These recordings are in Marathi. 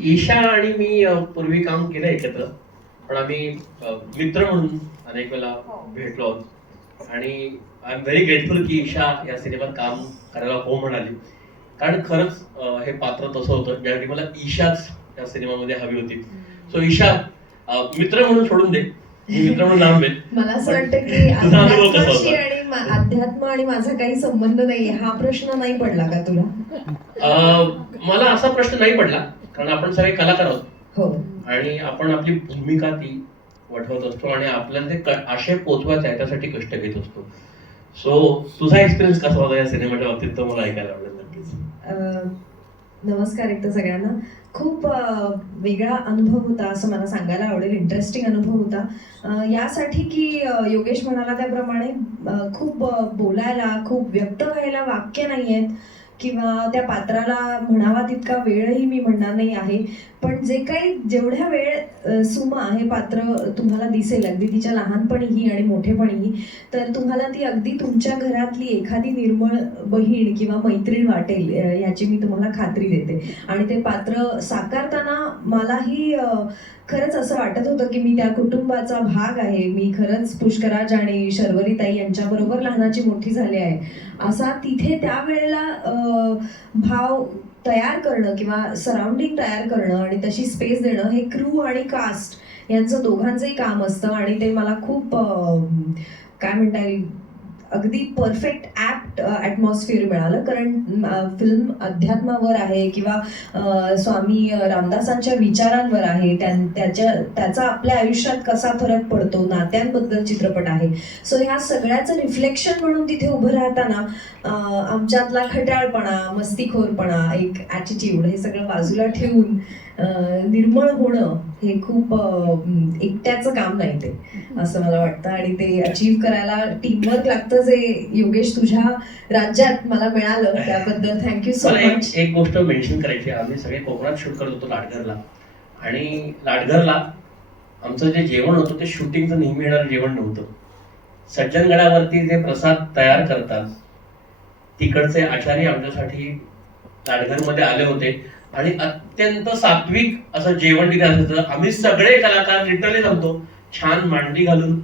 ईशा आणि मी पूर्वी काम केलं एकत्र, पण आम्ही मित्र म्हणून अनेक वेळा भेटलो आहोत. आणि आय एम व्हेरी ग्रेटफुल की ईशा या सिनेमात काम करायला हो म्हणाली. कारण खरंच हे पात्र तसं होतं ज्यासाठी मला ईशाच या सिनेमामध्ये हवी होती. सो ईशा, मित्र म्हणून सोडून दे, मी मित्र म्हणून लांब आहे. मला असं वाटतं की तुझा अनुभव कसा अध्यात्माशी होता? आणि अध्यात्म आणि माझा काही संबंध नाही हा प्रश्न नाही पडला का तुला? मला असा प्रश्न नाही पडला, कारण आपण सगळे कलाकार आहोत. हो. आणि आपण आपली भूमिका ती वठवत असतो आणि आपल्याला ते आशय पोचवायचं आहे त्यासाठी कष्ट घेत असतो. सो तुझा एक्सपिरियन्स कसा होता या सिनेमाच्या बाबतीत, तर मला ऐकायला आवडेल नक्कीच. नमस्कार एकदा सगळ्यांना. खूप वेगळा अनुभव होता असं मला सांगायला आवडेल. इंटरेस्टिंग अनुभव होता यासाठी की योगेश म्हणाला त्याप्रमाणे खूप बोलायला, खूप व्यक्त व्हायला वाक्य नाही आहेत किंवा त्या पात्राला म्हणावा तितका वेळही मी म्हणणार नाही आहे. पण जे काही जेवढ्या वेळ सुमा हे पात्र तुम्हाला दिसेल अगदी तिच्या लहानपणीही आणि मोठेपणीही, तर तुम्हाला ती अगदी तुमच्या घरातली एखादी निर्मळ बहीण किंवा मैत्रीण वाटेल याची मी तुम्हाला खात्री देते. आणि ते पात्र साकारताना मलाही खरंच असं वाटत होतं की मी त्या कुटुंबाचा भाग आहे. मी खरंच पुष्कराज आणि शर्वरीताई यांच्याबरोबर लहानाची मोठी झाली आहे. असा तिथे त्यावेळेला भाव तयार करणं किंवा सराउंडिंग तयार करणं आणि तशी स्पेस देणं हे क्रू आणि कास्ट यांचं दोघांचंही काम असतं. आणि ते मला खूप काय म्हणता येईल, अगदी परफेक्ट ॲप्ट ॲटमॉस्फिअर मिळालं. कारण फिल्म अध्यात्मावर आहे किंवा स्वामी रामदासांच्या विचारांवर आहे, त्याचा आपल्या आयुष्यात कसा फरक पडतो, नात्यांबद्दल चित्रपट आहे. सो ह्या सगळ्याचं रिफ्लेक्शन म्हणून तिथे उभं राहताना आमच्यातला खट्याळपणा, मस्तीखोरपणा, एक ॲटिट्यूड हे सगळं बाजूला ठेवून निर्मळ होणं हे खूप एकट्याचं काम नाही ते, असं मला वाटतं. आणि ते अचीव्ह करायला टीमवर्क लागतं, जे योगेश तुझ्या राज्यात मला मिळालं त्याबद्दल थँक्यू सो मला मच. एक गोष्ट मेन्शन करायची. आम्ही सगळे कोकणात शूट करत होतो लाडघरला, आणि लाडघरला आमचं जे जेवण होतं ते शूटिंगचं नेहमी येणारं जेवण नव्हतं. सज्जनगडावरती जे प्रसाद तयार करतात तिकडचे आचार्य आमच्यासाठी लाडघरमध्ये आले होते आणि अत्यंत सात्विक असं जेवण तिथे असायचं. आम्ही सगळे कलाकार लिटरली जमतो, छान मांडी घालून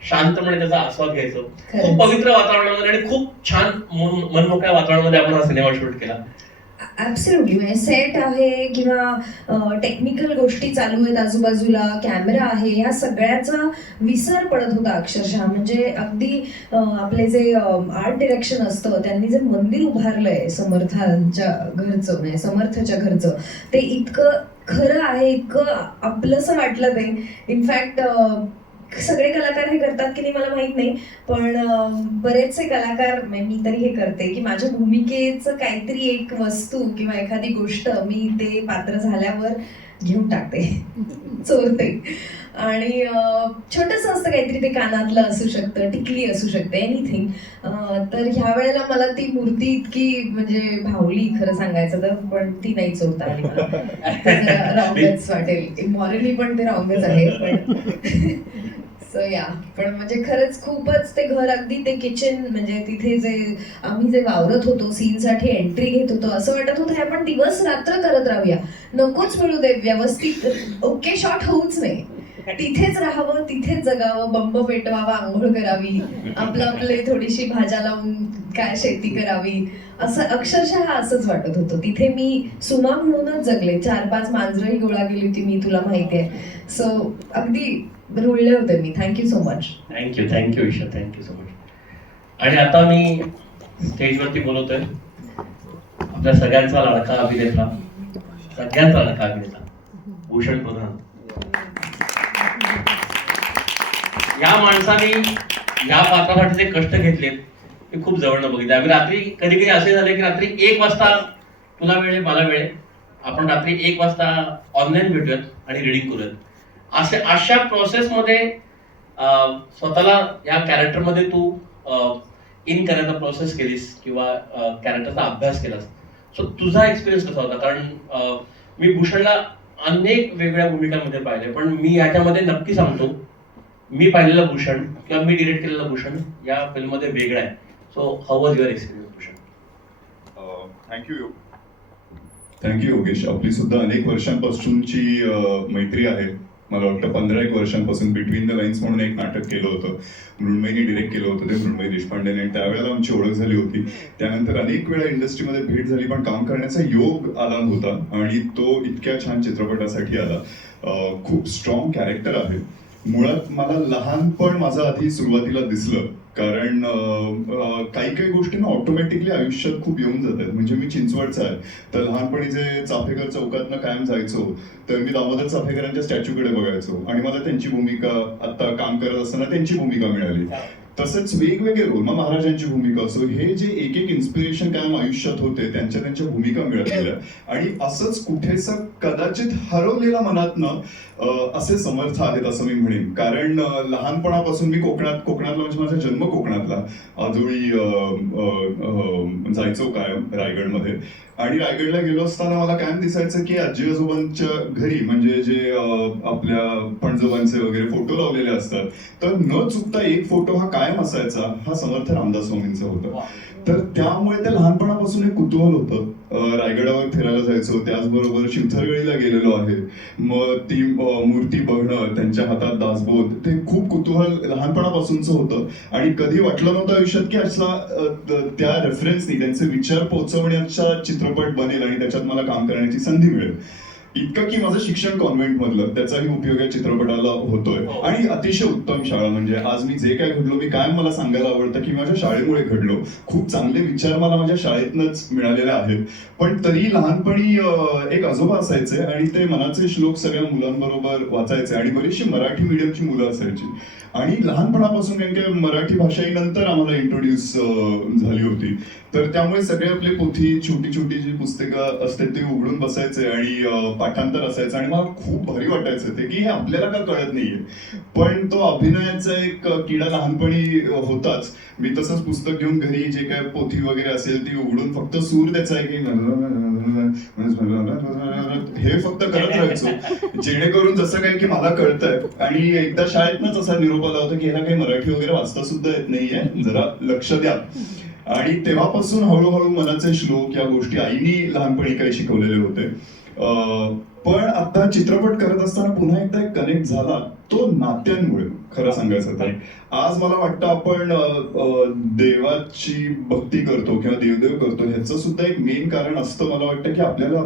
शांतपणे त्याचा आस्वाद घ्यायचो. खूप पवित्र वातावरणामध्ये आणि खूप छान मनमोकळ्या वातावरणामध्ये आपण हा सिनेमा शूट केला. ऍब्सोल्युटली. म्हणजे सेट आहे किंवा टेक्निकल गोष्टी चालू आहेत आजूबाजूला, कॅमेरा आहे, ह्या सगळ्याचा विसर पडत होता अक्षरशः. म्हणजे अगदी आपले जे आर्ट डिरेक्शन असतं, त्यांनी जे मंदिर उभारलंय समर्थांच्या घरचं, म्हणजे समर्थच्या घरचं, ते इतकं खरं आहे, इतकं आपलंसं वाटलं ते. इनफॅक्ट सगळे कलाकार हे करतात की नाही मला माहित नाही, पण बरेचसे कलाकार, मी तरी हे करते की माझ्या भूमिकेचं काहीतरी एक वस्तू किंवा एखादी गोष्ट मी ते पात्र झाल्यावर घेऊन टाकते, चोरते. आणि छोटंसं असतं काहीतरी, ते कानातलं असू शकतं, टिकली असू शकते, एनिथिंग. तर ह्या वेळेला मला ती मूर्ती इतकी म्हणजे भावली खरं सांगायचं तर, पण ती नाही चोरता आली मला. रॉंगच वाटेल, मॉरली पण ते रॉंगच आहे. पण सो या, पण म्हणजे खरंच खूपच ते घर, अगदी ते किचन, म्हणजे तिथे जे आम्ही जे वावरत होतो, सीनसाठी एंट्री घेत होतो, असं वाटत होतं आपण दिवस रात्र करत राहूया, नकोच मिळू दे व्यवस्थित, ओके शॉट होऊच नाही, तिथेच राहावं, तिथेच जगावं, बंब पेटवावा, आंघोळ करावी, आपले थोडीशी भाज्या लावून काय शेती करावी, असं अक्षरशः असंच वाटत होतं. तिथे मी सुमा म्हणूनच जगले. 4-5 मांजरही गोळा केली होती मी, तुला माहिती आहे. सो अगदी रुळले होते मी. Thank you so much. Thank you Isha, thank you so much. आणि आता मी स्टेजवरती बोलवतोय आपल्या सगळ्यांचा लाडका अभिनेता, सगळ्यांचा लाडका अभिनेता भूषण प्रधान. या माणसाने या पात्रासाठी जे कष्ट घेतले ते खूप जवळनं बघितले. आम्ही रात्री कधी कधी असे झाले की रात्री 1 वाजता तुला वेळ आहे, मला वेळ आहे, आपण रात्री 1 वाजता ऑनलाईन भेटूयात आणि रिडिंग करूयात. अशा प्रोसेसमध्ये स्वतःला या कॅरेक्टरमध्ये तू इन करायचा प्रोसेस केलीस किंवा कॅरेक्टरचा अभ्यास केलास. सो तुझा एक्सपिरियन्स कसा होता? कारण मी भूषणला अनेक वेगवेगळ्या भूमिकांमध्ये पाहिले, पण मी याच्यामध्ये नक्की सांगतो, मी पाहिलेलं भूषण किंवा मी डिरेक्ट केलेलं भूषण या फिल्ममध्ये वेगळं आहे. So how was your experience Bhushan? Thank you. Thank you Yogesh. आपली सुद्धा अनेक वर्षांपासूनची मैत्री आहे. मला वाटतं 15-1 वर्षांपासून बिटवीन द लाईन्स म्हणून एक नाटक केलं होतं. मृण्मयीने डिरेक्ट केलं होतं ते, मृण्मयी देशपांडेने, आणि त्यावेळेला आमची ओळख झाली होती. त्यानंतर अनेक वेळा इंडस्ट्रीमध्ये भेट झाली, पण काम करण्याचा योग आला नव्हता आणि तो इतक्या छान चित्रपटासाठी आला. खूप स्ट्रॉंग कॅरेक्टर आहे. मुळात मला लहानपण माझं आधी सुरुवातीला दिसलं, कारण काही काही गोष्टी ना ऑटोमॅटिकली आयुष्यात खूप येऊन जातात. म्हणजे मी चिंचवडचा आहे, तर लहानपणी जे चाफेकर चौकातनं कायम जायचो, तर मी दामोदर चाफेकरांच्या स्टॅच्यूकडे बघायचो आणि मला त्यांची भूमिका, आता काम करत असताना त्यांची भूमिका मिळाली. तसंच वेगवेगळे रोल, मग महाराजांची भूमिका असो, हे जे एक एक इन्स्पिरेशन कायम आयुष्यात होते, त्यांच्या त्यांच्या भूमिका मिळत गेल्या. आणि असंच कुठेसं कदाचित हरवलेला मनातनं असे समर्थ आहेत असं मी म्हणेन. कारण लहानपणापासून मी कोकणातला, म्हणजे माझा जन्म कोकणातला, आजोळी जायचो कायम रायगडमध्ये. आणि रायगडला गेलो असताना मला कायम दिसायचं की आजी आजोबांच्या घरी, म्हणजे जे आपल्या पणजोबांचे वगैरे फोटो लावलेले असतात, तर न चुकता एक फोटो हा कायम असायचा, हा समर्थ रामदास स्वामींचा होता. तर त्यामुळे ते लहानपणापासून एक कुतूहल होतं. रायगडावर फिरायला जायचो, त्याचबरोबर शिवथरगडीला गेलेलो आहे. मग ती मूर्ती बघणं, त्यांच्या हातात दासबोध, ते खूप कुतूहल लहानपणापासूनच होतं. आणि कधी वाटलं नव्हतं आयुष्यात की असा त्या रेफरन्सनी त्यांचे विचार पोहोचवण्याचा चित्रपट बनेल आणि त्याच्यात मला काम करण्याची संधी मिळेल. इतकं की माझं शिक्षण कॉन्व्हेंट मधलं, त्याचाही उपयोग या चित्रपटाला होतोय. आणि अतिशय उत्तम शाळा, म्हणजे आज मी जे काय घडलो, मी कायम मला सांगायला आवडतं की माझ्या शाळेमुळे घडलो. खूप चांगले विचार मला माझ्या शाळेतनंच मिळालेले आहेत. पण तरी लहानपणी एक आजोबा असायचे आणि ते मनाचे श्लोक सगळ्या मुलांबरोबर वाचायचे, आणि बरीचशी मराठी मीडियमची मुलं असायची. आणि लहानपणापासून नेमके मराठी भाषेनंतर आम्हाला इंट्रोड्यूस झाली होती. तर त्यामुळे सगळे आपली पोथी, छोटी छोटी जी पुस्तकं असते ती उघडून बसायचे आणि पाठांतर असायचं, आणि मला खूप भारी वाटायचं ते की हे आपल्याला का कळत नाहीये. पण तो अभिनयाचा एक किडा लहानपणी होताच. मी तसंच पुस्तक घेऊन घरी जे काय पोथी वगैरे असेल ती उघडून फक्त सूर द्यायचा आहे की हे फक्त करत राहायचो, जेणेकरून जसं काय की मला कळतंय. आणि एकदा शाळेतनच असा निरोप आला होता की ह्याला काही मराठी वगैरे वाचता सुद्धा येत नाहीये, जरा लक्ष द्या. आणि तेव्हापासून हळूहळू मनाचे श्लोक या गोष्टी आईनी लहानपणी काही शिकवलेले होते. पण आता चित्रपट करत असताना पुन्हा एकदा एक कनेक्ट झाला, तो नात्यांमुळे. खरं सांगायचं तर आज मला वाटतं आपण देवाची भक्ती करतो किंवा देवदेव करतो, ह्याचं सुद्धा एक मेन कारण असतं मला वाटतं की आपल्याला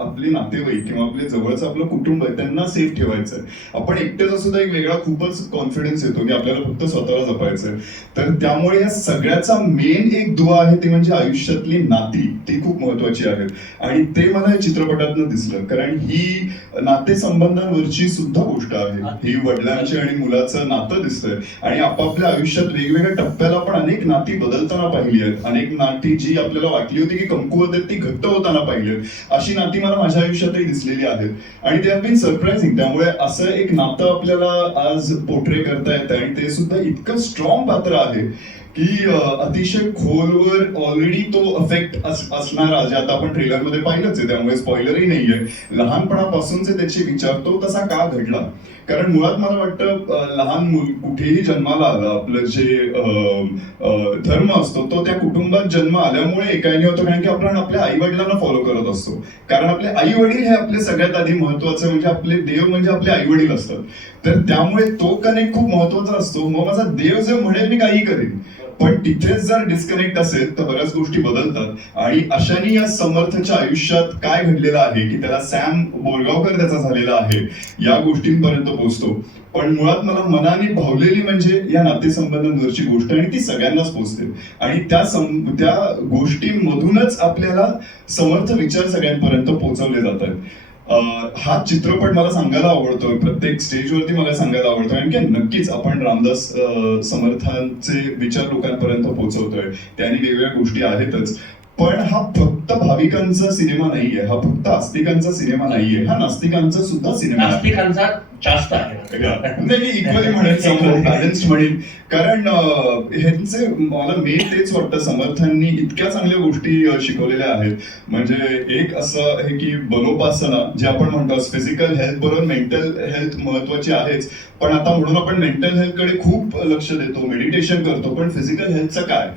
आपले नातेवाईक किंवा आपले जवळचं आपलं कुटुंब आहे त्यांना सेफ ठेवायचं आहे. आपण एकटेच सुद्धा एक वेगळा खूपच कॉन्फिडन्स येतो की आपल्याला फक्त स्वतःला जपायचंय. तर त्यामुळे या सगळ्याचा मेन एक दुवा आहे, ती म्हणजे आयुष्यातली नाती, ती खूप महत्वाची आहेत. आणि ते मला या चित्रपटातनं दिसलं, कारण ही नातेसंबंधांवरची सुद्धा गोष्ट आहे. ही वडिलांची आणि मुलाचं नातं दिसतंय, आणि आपापल्या आयुष्यात वेगवेगळ्या टप्प्याला आपण अनेक नाती बदलताना पाहिली आहेत. अनेक नाती जी आपल्याला वाटली होती की कमकुवत आहेत, ती घट्ट होताना पाहिली आहेत. अशी नाती मला माझ्या आयुष्यातही दिसलेली आहेत, आणि ते हॅव बीन सरप्राइझिंग. त्यामुळे असं एक नातं आपल्याला आज पोर्ट्रे करता येतं, आणि ते सुद्धा इतकं स्ट्रॉंग पात्र आहे की अतिशय खोलवर ऑलरेडी तो अफेक्ट असणारा, जे आता आपण ट्रेलर मध्ये पाहिलंच आहे, त्यामुळे स्पॉइलरही नाहीये. लहानपणापासूनचे त्याचे विचार, तो तसा का घडला. कारण मुळात मला वाटतं लहान मूल कुठेही जन्माला आलं, आपलं जे धर्म असतो तो त्या कुटुंबात जन्म आल्यामुळे एकाने होतो, कारण की आपण आपल्या आई वडिलांना फॉलो करत असतो. कारण आपले आई वडील हे आपले सगळ्यात आधी महत्वाचे, म्हणजे आपले देव म्हणजे आपले आई वडील असतात. तर त्यामुळे तो कनेक्ट खूप महत्वाचा असतो. मग माझा देव जे म्हणेल मी काही करेन, पण तिथेच जर डिस्कनेक्ट असेल तर बऱ्याच गोष्टी बदलतात. आणि अशाने या समर्थच्या आयुष्यात काय घडलेलं आहे की त्याला सॅम बोरगावकर त्याचा झालेला आहे, या गोष्टींपर्यंत पोहोचतो. पण मुळात मला मनाने भावलेली म्हणजे या नातेसंबंधांवरची गोष्ट, आणि ती सगळ्यांनाच पोहोचते. आणि त्या गोष्टींमधूनच आपल्याला समर्थ विचार सगळ्यांपर्यंत पोहोचवले जात आहेत. हा चित्रपट मला सांगायला आवडतोय, प्रत्येक स्टेजवरती मला सांगायला आवडतोय, आणि की नक्कीच आपण रामदास समर्थांचे विचार लोकांपर्यंत पोहोचवतोय. त्यांनी वेगवेगळ्या गोष्टी आहेतच, पण हा फक्त भाविकांचा सिनेमा नाहीये, हा फक्त आस्तिकांचा सिनेमा नाहीये, हा नास्तिकांचा सुद्धा सिनेमा आहे. नास्तिकांचा जास्त आहे, इक्वली म्हणेन, समोर बॅलन्स म्हणेन. कारण ह्यांचे मला मेन तेच वाटतं, समर्थांनी इतक्या चांगल्या गोष्टी शिकवलेल्या आहेत. म्हणजे एक असं आहे की बलोपासना, जे आपण म्हणतो फिजिकल हेल्थ बरोबर मेंटल हेल्थ महत्वाची आहेच, पण आता म्हणून आपण मेंटल हेल्थ कडे खूप लक्ष देतो, मेडिटेशन करतो, पण फिजिकल हेल्थचं काय.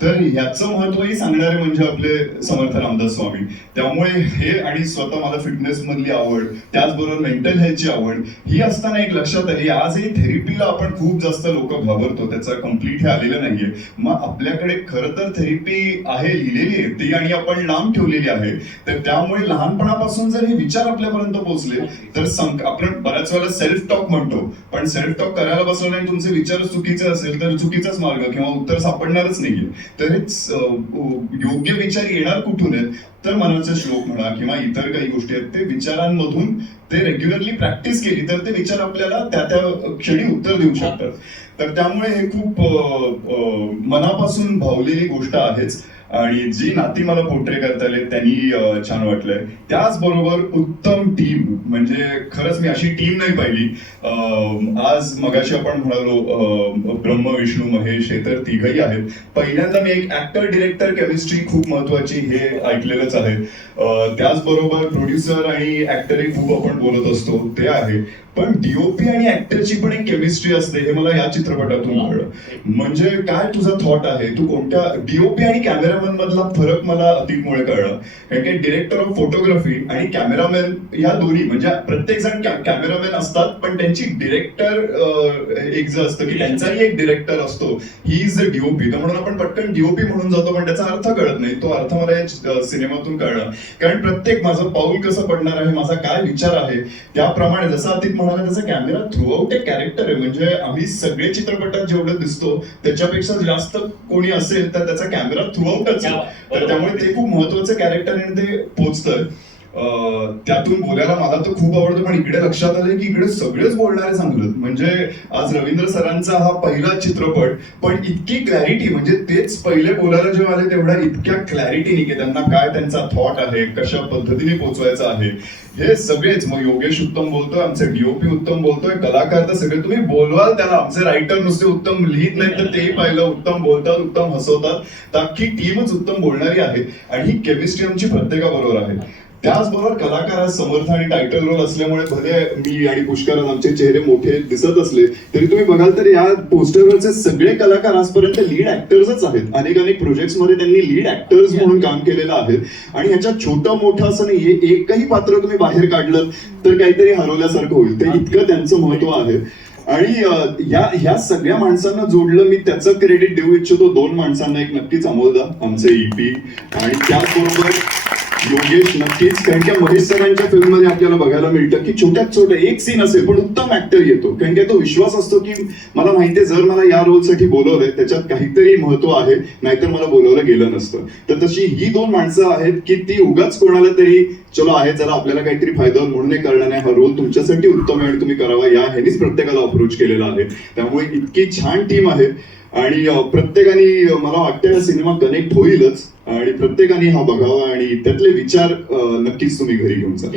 तर ह्याचं महत्वही सांगणारे म्हणजे आपले समर्थ रामदास स्वामी. त्यामुळे हे आणि स्वतः मला फिटनेस मधली आवड, त्याचबरोबर मेंटल हेल्थची आवड ही असताना एक लक्षात आली, आजही थेरपीला आपण खूप जास्त लोक घाबरतो, त्याचं कम्प्लीट हे आलेलं नाहीये. मग आपल्याकडे खरं तर थेरपी आहे, लिहिलेली आहे ती, आणि आपण लांब ठेवलेली आहे. तर त्यामुळे लहानपणापासून जर हे विचार आपल्यापर्यंत पोहोचले तर आपण बऱ्याच वेळेला सेल्फ टॉक म्हणतो, पण सेल्फ टॉक करायला बसलं आणि तुमचे विचार चुकीचे असेल तर चुकीचाच मार्ग किंवा उत्तर सापडणारच नाहीये. तर हेच योग्य विचार येणार कुठून आहेत, तर मनाचे श्लोक म्हणा किंवा इतर काही गोष्टी आहेत, ते विचारांमधून ते रेग्युलरली प्रॅक्टिस केली तर ते विचार आपल्याला त्या त्या क्षणी उत्तर देऊ शकतात. तर त्यामुळे हे खूप मनापासून भावलेली गोष्ट आहेच. आणि जी नाती मला पोर्ट्रे करता आले त्यांनी छान वाटलंय. त्याचबरोबर उत्तम टीम, म्हणजे खरंच मी अशी टीम नाही पाहिली. आज मगाशी आपण म्हणालो ब्रह्म विष्णू महेश हे तर तिघही आहेत. पहिल्यांदा मी एक ऍक्टर डिरेक्टर केमिस्ट्री खूप महत्वाची हे ऐकलेलंच आहे. त्याचबरोबर प्रोड्युसर आणि ऍक्टरही खूप आपण बोलत असतो ते आहे, पण डीओपी आणि ऍक्टरची पण एक केमिस्ट्री असते हे मला या चित्रपटातून कळलं. म्हणजे काय तुझा थॉट आहे, तू कोणत्या डीओपी आणि कॅमेरामॅन मधला फरक मला अतिकमुळे कळलं. कारण की डिरेक्टर ऑफ फोटोग्राफी आणि कॅमेरामॅन या दोन्ही, म्हणजे प्रत्येक जण कॅमेरामॅन असतात पण त्यांची डिरेक्टर एक जे असतं की त्यांचाही एक डिरेक्टर असतो, ही इज द डीओपी. तर म्हणून आपण पटकन डीओपी म्हणून जातो पण त्याचा अर्थ कळत नाही. तो अर्थ मला या सिनेमातून कळला, कारण प्रत्येक माझं पाऊल कसं पडणार आहे, माझा काय विचार आहे, त्याप्रमाणे जसं अतिक म्हणाला त्याचा कॅमेरा थ्रू आउट एक कॅरेक्टर आहे. म्हणजे आम्ही सगळे चित्रपटात जेवढं दिसतो त्याच्यापेक्षा जास्त कोणी असेल तर त्याचा कॅमेरा थ्रू आउटच आहे. तर त्यामुळे ते खूप महत्वाचं कॅरेक्टर आणि ते पोचतंय. त्यातून बोलायला मला तर खूप आवडतं, पण इकडे लक्षात आलं की इकडे सगळेच बोलणारे चांगलं. म्हणजे आज रवींद्र सरांचा हा पहिला चित्रपट, पण इतकी क्लॅरिटी, म्हणजे तेच पहिले बोलायला जेव्हा आले तेवढ्या इतक्या क्लॅरिटीने की त्यांना काय त्यांचा थॉट आहे, कशा पद्धतीने पोचवायचा आहे, हे सगळेच. मग योगेश उत्तम बोलतोय, आमचे डीओपी उत्तम बोलतोय, कलाकार तर सगळे तुम्ही बोलवाल त्याला. आमचे रायटर नुसते उत्तम लिहित नाही तर तेही पाहिलं, उत्तम बोलतात, उत्तम हसवतात. तर अख्खी टीमच उत्तम बोलणारी आहे आणि ही केमिस्ट्री आमची प्रत्येकाबरोबर आहे. त्याचबरोबर कलाकार आज समर्थ आणि टायटल रोल असल्यामुळे भले मी आणि पुष्कर आमचे चेहरे मोठे दिसत असले तरी तुम्ही बघाल तर या पोस्टरवरचे सगळे कलाकार आजपर्यंत लीड ऍक्टर्सच आहेत. अनेक प्रोजेक्ट्स मध्ये त्यांनी लीड ऍक्टर्स म्हणून काम केलेलं आहे आणि ह्याच्यात छोटं मोठं असं नाहीये. एकही पात्र तुम्ही बाहेर काढलं तर काहीतरी हरवल्यासारखं होईल, ते इतकं त्यांचं महत्व आहे. आणि ह्या सगळ्या माणसांना जोडलं मी, त्याचं क्रेडिट देऊ इच्छितो 2 माणसांना. एक नक्कीच अमोलदा, आमचे ईपी, आणि त्याचबरोबर योगेश नक्कीच. कारण की महेश सरांच्या फिल्म मध्ये आपल्याला बघायला मिळतं की छोट्यात छोट्या एक सीन असेल पण उत्तम ऍक्टर येतो, कारण की तो विश्वास असतो की मला माहितीये जर मला या रोलसाठी बोलवलंय त्याच्यात काहीतरी महत्व आहे, नाहीतर मला बोलवलं गेलं नसतं. तर तशी ही 2 माणसं आहेत की ती उगाच कोणाला तरी चलो आहे जरा आपल्याला काहीतरी फायदा म्हणून नाही करणार नाही, हा रोल तुमच्यासाठी उत्तम आहे आणि तुम्ही करावा, या ह्यानीच प्रत्येकाला अप्रोच केलेला आहे. त्यामुळे इतकी छान टीम आहे आणि प्रत्येकाने मला वाटतं हा सिनेमा कनेक्ट होईलच आणि प्रत्येकाने हा बघावा आणि त्यातले विचार नक्कीच तुम्ही घरी घेऊन जा.